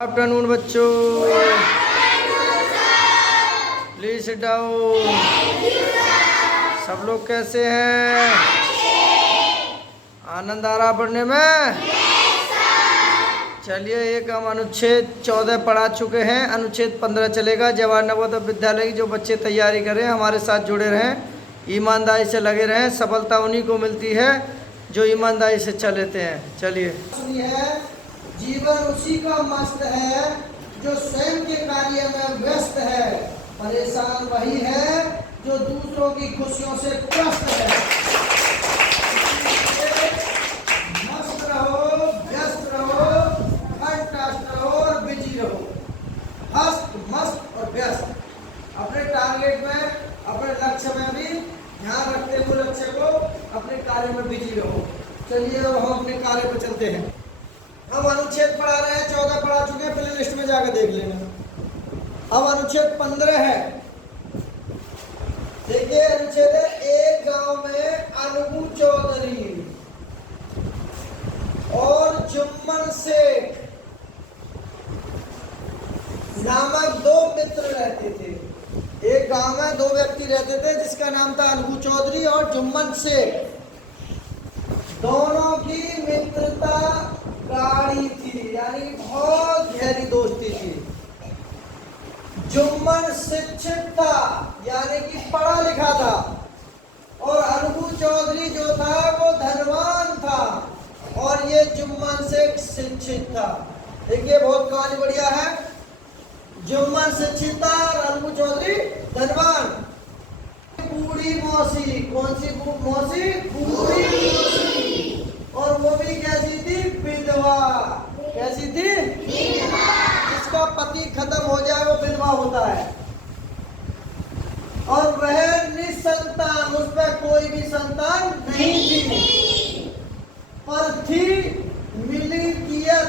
Afternoon बच्चों, please sit down. सब लोग कैसे हैं? आनंद आ रहा पढ़ने में? चलिए, एक हम अनुच्छेद 14 पढ़ा चुके हैं। अनुच्छेद 15 चलेगा। जवाहर नवोदय विद्यालय की जो बच्चे तैयारी करें, हमारे साथ जुड़े रहें, ईमानदारी से लगे रहें। सफलता उन्हीं को मिलती है जो ईमानदारी से चलते हैं। चलिए। जीवन उसी का मस्त है जो स्वयं के कार्य में व्यस्त है। परेशान वही है जो दूसरों की खुशियों से त्रस्त है। मस्त रहो, व्यस्त रहो, हष्ट रहो और बिजी रहो। हस्त, मस्त और व्यस्त। अपने टारगेट में, अपने लक्ष्य में भी ध्यान रखते हुए लक्ष्य को अपने कार्य में बिजी रहो। चलिए, हम अपने कार्य पर चलते हैं। हम अनुच्छेद पढ़ा रहे हैं, 14 पढ़ा चुके हैं, पहले लिस्ट में जाकर देख लेना। अब अनुच्छेद 15 है। देखिए, अनुच्छेद है, एक गांव में अनबू चौधरी और जुम्मन शेख नामक दो मित्र रहते थे। एक गांव में दो व्यक्ति रहते थे जिसका नाम था अनबू चौधरी और जुम्मन शेख। दोनों की मित्रता गाढ़ी थी, यानी बहुत गहरी दोस्ती थी। जुम्मन शिक्षित था, यानी कि पढ़ा लिखा था, और अनबू चौधरी जो था वो धनवान था, और ये जुम्मन शेख शिक्षित था। देखिए, बहुत कहानी बढ़िया है। जुम्मन शिक्षित था और अनबू चौधरी धनवान। बूढ़ी मौसी, कौन सी मौसी? बूढ़ी मौसी। और वो भी कैसी थी? विधवा। कैसी थी? विधवा। जिसका पति खत्म हो जाए वो विधवा होता है। और वह निसंतान, उस पर कोई भी संतान नहीं थी, पर थी मिल्कियत,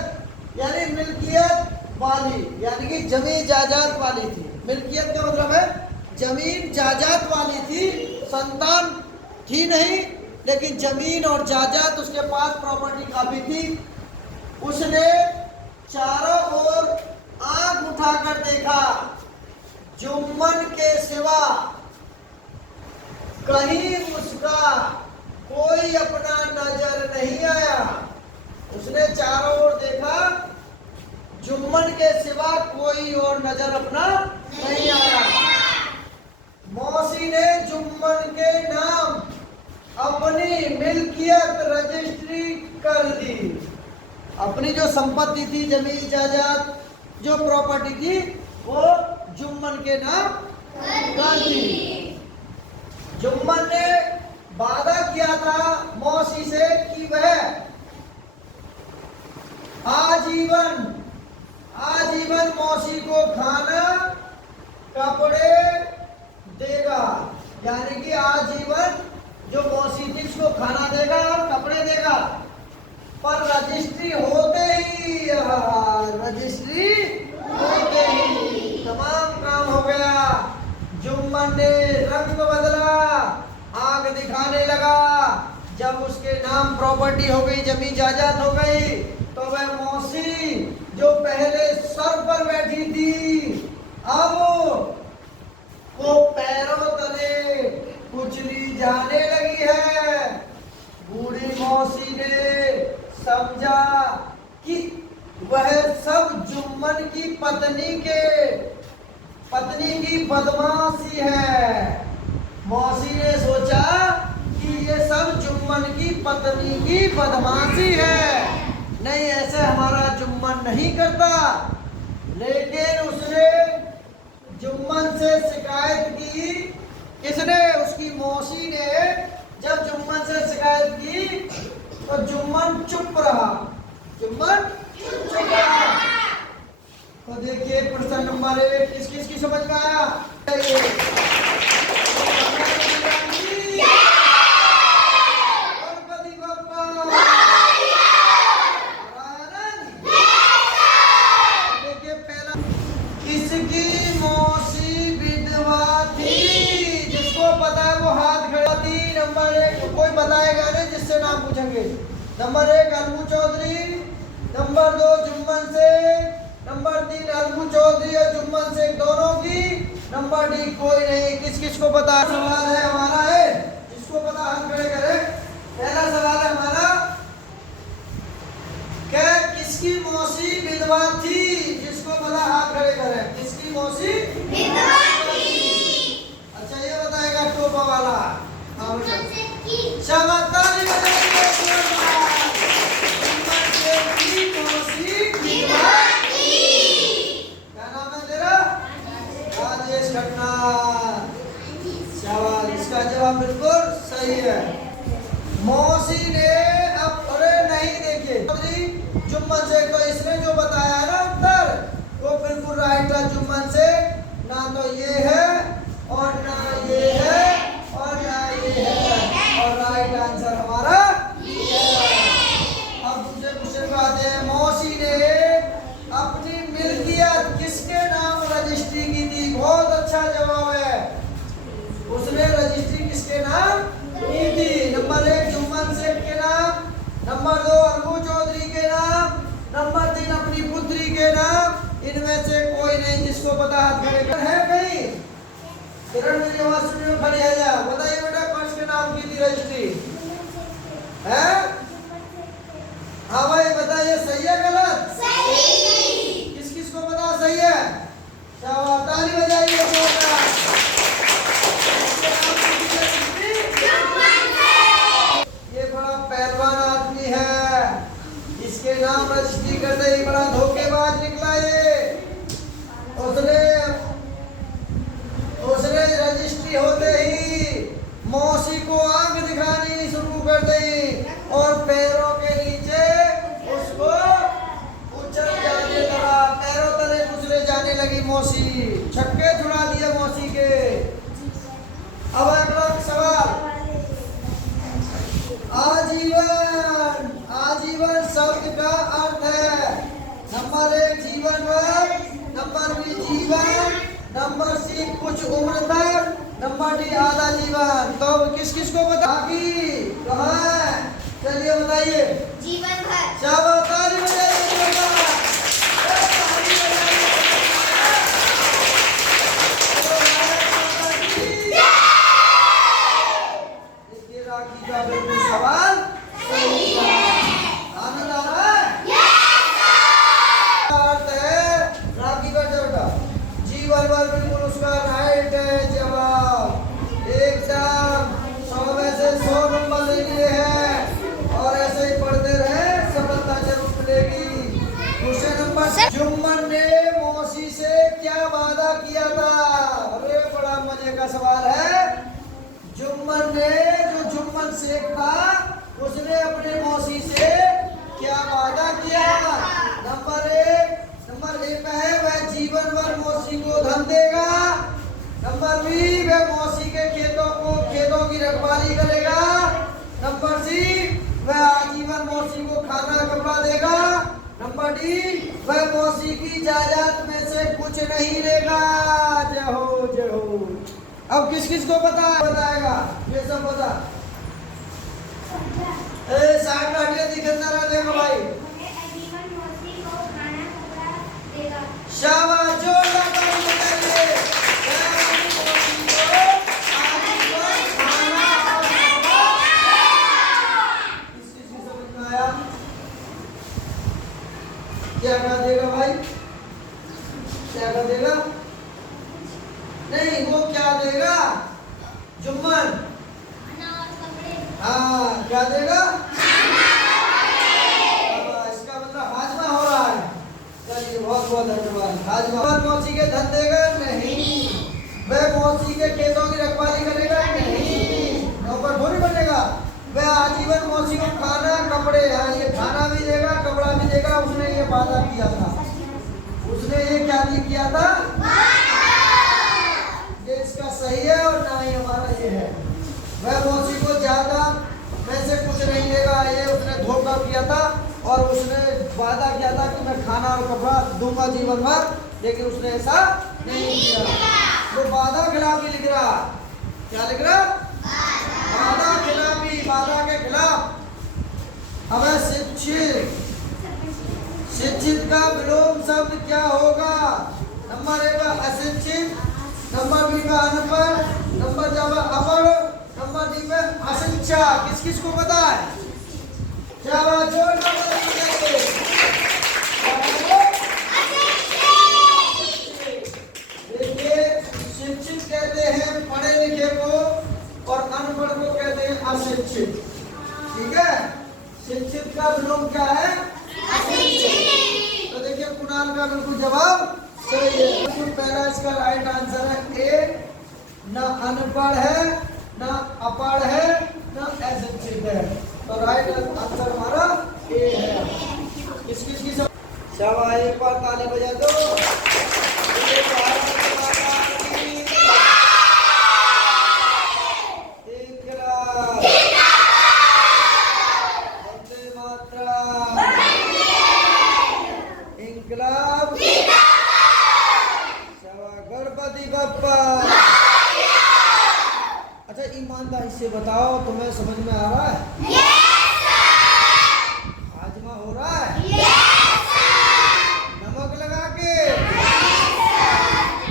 यानी मिल्कियत वाली, यानी कि जमीन जायदाद वाली थी। मिल्कियत का मतलब है जमीन जायदाद वाली थी। संतान थी नहीं, लेकिन जमीन और जायदाद उसके पास प्रॉपर्टी काफी थी। उसने चारों ओर आंख उठाकर देखा, जुम्मन के सिवा कहीं उसका कोई अपना नजर नहीं आया। उसने चारों ओर देखा, जुम्मन के सिवा कोई और नजर अपना नहीं आया। मौसी ने जुम्मन के नाम अपनी मिल्कियत रजिस्ट्री कर दी। अपनी जो संपत्ति थी, जमीन जायदाद, जो प्रॉपर्टी थी, वो जुम्मन के नाम कर दी। जुम्मन ने वादा किया था मौसी से कि वह आजीवन मौसी को खाना कपड़े देगा, यानी कि आजीवन जो मौसी थी उसको खाना देगा और कपड़े देगा। पर रजिस्ट्री होते ही तमाम काम हो गया। जुम्मन ने रंग बदला, आग दिखाने लगा। जब उसके नाम प्रॉपर्टी हो गई, जमीन जायदाद हो गई, तो वह मौसी जो पहले सर पर बैठी थी, अब वो पैरों तले कुचली जाने लगी है। बूढ़ी मौसी ने समझा कि वह सब जुम्मन की पत्नी की बदमाशी है। मौसी ने सोचा कि ये सब जुम्मन की पत्नी की बदमाशी है। नहीं, ऐसे हमारा जुम्मन नहीं करता। लेकिन उसने जुम्मन से शिकायत की। किसने? उसकी मौसी ने। जब जुम्मन से शिकायत की तो जुम्मन चुप रहा। तो देखिए, प्रश्न नंबर 1 किस किस की समझ में आया? देखिए, पहला, किसकी मौसी विधवा थी? जिसको पता है वो हाथ खड़ा थी। नंबर 1 कोई बताएगा नहीं, जिससे नाम पूछेंगे। Number 1 Anbu Chaudhary, number 2 Jumman Sheikh, number number D कोई नहीं। किस किस को पता? सवाल है हमारा है, जिसको पता हाथ खड़े करें। पहला सवाल है हमारा, क्या किसकी मौसी विधवा थी? जिसको पता हाथ खड़े करें। किसकी मौसी विधवा थी? अच्छा ये बताएगा टोपा वाला। हाँ शाबाश, ताली बजाइए जोरदार। मौसी विधवा थी। क्या नाम है तेरा? राजेश खन्ना। शाबाश, इसका जवाब बिल्कुल सही है। मौसी ने अब, अरे नहीं देखिए जुम्मन से, तो इसने जो बताया है ना उत्तर, वो बिल्कुल राइट है जुम्मन से। ना तो ये है और ना ये है और ना ये है, और राइट आंसर हमारा ये है। अब दूसरे क्वेश्चन पे आते हैं। मौसी ने अपनी मिल्कियत किसके नाम रजिस्ट्री की थी? बहुत अच्छा जवाब है। उसने रजिस्ट्री किसके नाम की थी? नंबर 1 जुम्मन शेख के नाम, नंबर 2 अनबू चौधरी के नाम, नंबर 3 अपनी पुत्री के नाम। इनमें से कोई नहीं। जिसको पता हाथ खड़े कर। है कहीं? किरण मेरी आवाज सुनिए, खड़ी है जा। बताइए बेटा कौन के नाम की थी रजिस्ट्री? है? हाँ भाई बताइए, सही है गलत? सही। किस किस को पता सही है? शाबाश, ताली बजाइए जोरदार। ये बड़ा पहलवान आदमी है, इसके नाम रजिस्ट्री करते ही बड़ा धोखेबाज निकला ये। उसने रजिस्ट्री होते ही मौसी को आंख दिखानी शुरू कर दी और पैरों के नीचे उसको उछल जाने लगा। पैरों तले उछले जाने लगी मौसी। छक्के छुड़ा दिए मौसी के। अब अगला सवाल, आजीवन। आजीवन शब्द का अर्थ है नंबर 1 जीवन भर, नंबर 2 जीवन, नंबर 3 कुछ उम्र तक, नंबर डी आधा जीवन। तो किस किस को बता? कहाँ है? चलिए बताइए। जीवन भर। शाबाश, ताली बजाइए जोरदार। इसके राखी का बिल्कुल सवाल सही है। आनंद आ रहा है? अर्थ है राखी का बेटा जीवन भर, बिल्कुल उसका राइट है जवाब। एकदम 100 में से 100 नंबर ले लिए हैं और ऐसे ही पढ़ते रहे, सफलता जरूर मिलेगी। क्वेश्चन नंबर, जुम्मन ने मौसी से क्या वादा किया था? अरे बड़ा मजे का सवाल है। जुम्मन ने, जो जुम्मन शेख था, उसने अपने मौसी से क्या वादा किया? नंबर 1 में है वह जीवन भर मौसी को धन देगा। नंबर 2 वह मौसी के खेतों की रखवाली करेगा। नंबर 3 वह आजीवन मौसी को खाना कपड़ा देगा। नंबर डी वह मौसी की जायदाद में से कुछ नहीं लेगा। जय हो जय हो। अब किस किस को पता है? बताएगा ये सब पता। साठ लाठियां दिखता रहा देखो भाई। शाबाश, जोरदार ताली बजाइए। किस समझ में आया? क्या कर देगा भाई? क्या कर देगा? नहीं, वो क्या देगा? जुम्मन। हाँ, क्या देगा? इसका मतलब हाजमा हो रहा है। चलिए बहुत बहुत धन्यवाद। हाजमा मौसी के धन देगा? नहीं। वह मौसी के खेतों की रखवाली करेगा? नहीं। नौकर थोड़ी बनेगा। वह आजीवन मौसी को खाना कपड़े, हाँ ये खाना भी देगा कपड़ा भी देगा। उसने ये वादा किया था। उसने ये क्या नहीं किया था? ये इसका सही है और ना ही हमारा ये है। वह मौसी को ज्यादा में से कुछ नहीं देगा, ये उसने धोखा किया था और उसने वादा किया था कि मैं खाना और कपड़ा दूंगा जीवन भर, लेकिन उसने ऐसा नहीं किया। तो वादा खिलाफी लिख रहा। क्या लिख रहा? वादा खिलाफी, वादा के खिलाफ। अब शिक्षित। शिक्षित का विलोम शब्द क्या होगा? नंबर 1 अशिक्षित, नंबर बी पे अनपढ़, नंबर जब अपढ़, नंबर डी पे अशिक्षा। किस किस को पता है? शाबाश, जोर से देखिए, शिक्षित कहते हैं पढ़े लिखे को और अनपढ़ को कहते हैं अशिक्षित। ठीक है, शिक्षित का विलोम क्या है? अशिक्षित। तो देखिए कुणाल का बिल्कुल जवाब सही है। तो पहला इसका राइट आंसर है ए। ना अनपढ़ है, ना अपढ़ है, ना अशिक्षित है। तो राइट आंसर हमारा ए है। किस किस की शाबाश, एक बार ताली बजा दो। इंकलाब, गणपति बप्पा। अच्छा ईमानदारी से बताओ, तुम्हें समझ में आ रहा है? हाजमा हो रहा है? नमक लगा के?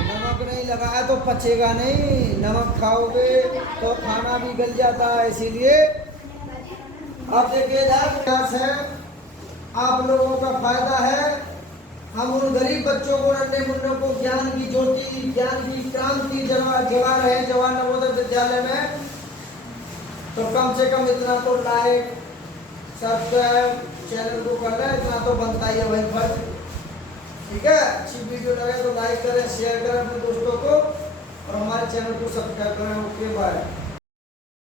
नमक नहीं लगाया तो पचेगा नहीं। नमक खाओगे तो खाना भी गल जाता है, इसीलिए अब देखिए प्रयास है, आप लोगों का फायदा है। हम उन गरीब बच्चों को, नन्हे मुन्नों को ज्ञान की ज्योति, ज्ञान की क्रांति जगा रहे हैं जवाहर नवोदय विद्यालय में। तो कम से कम इतना तो लाइक सब्सक्राइब चैनल को कर रहे हैं, इतना तो बनता ही है भाई फर्ज। ठीक है, अच्छी वीडियो लगे तो लाइक करें, शेयर करें अपने दोस्तों को और हमारे चैनल को सब्सक्राइब करें। Okay bye.